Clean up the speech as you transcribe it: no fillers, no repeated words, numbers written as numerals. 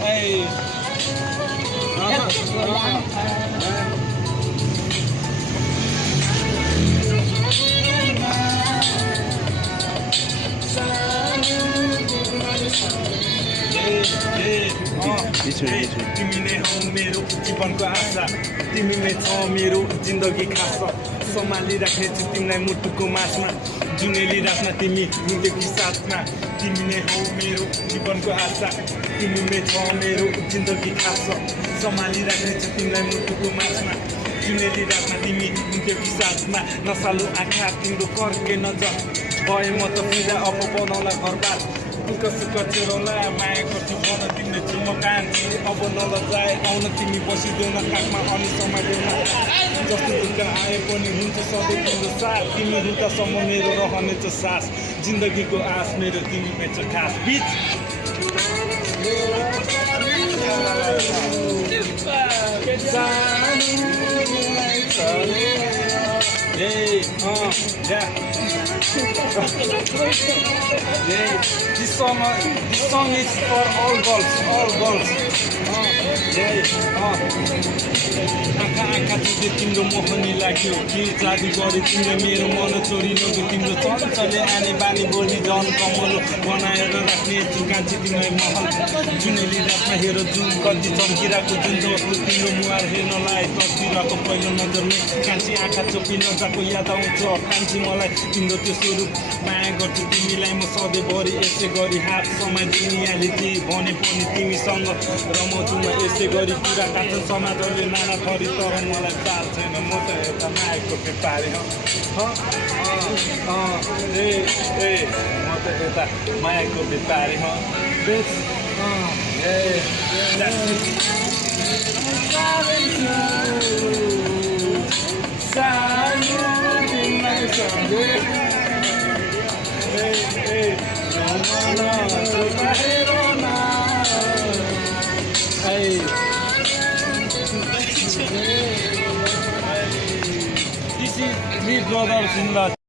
Hey. तिमी नै हौ मेरो जीवनको आशा तिमी नै छौ मेरो जिन्दगी खास सम्हालिराख्ने छु तिमीलाई मुटुको मासमा जुनेली राख्न तिमी हिँडेकी साथमा तिमी नै हौ मेरो जीवनको आशा तिमी नै छौ मेरो जिन्दगी खास सम्हालिराख्ने छु तिमीलाई मुटुको मासमा जुनेली राख्न तिमी हिँडेकी साथमा नसालु आँखा तिम्रो कर्के नजर भए म त फिदा अब बनाउला घरबार दुःख सुख चेरौला माया गर्छु भन तिमीले छु म कान्छी अब नलजाए आउन तिमी बसिदेऊ न काखमा अनि समादेऊ न जस्तो दुःख आए पनि हुन्छ सधैँ तिम्रो साथ तिमी हुँदासम्म मेरो रहनेछ सास जिन्दगीको आस मेरो तिमी मेच खास बिच This song is for all girls. आँखा जुझे तिम्रो मोहनी लाग्यो के जादु गऱ्यो तिम्रो मेरो मन चोरी लग्यो तिम्रो चञ्चले आने बानी बोली जन कमलो बनाएर राख्ने कान्छी तिमीलाई महल जुनेली राख्न हेर जुन कति चम्किरहेको जुन जस्तो तिम्रो मुहार हेर्न लाए तस्बिरको पहिलो नजरमै कान्छी आँखा चोपी नजाको याद आउँछ कान्छी मलाई तिम्रो त्यो स्वरूप माया गर्छु तिमीलाई म सधैँभरि यसै गरी हात समाज दुनियाँले के भने पनि तिमीसँग रमाउँछु म यसै गरी कुरा काट्छन् समाजले नाना थरी तर मलाई चाल छैन म त एउटा मायाको व्यापारी म त एउटा मायाको व्यापारी This is three brothers in law.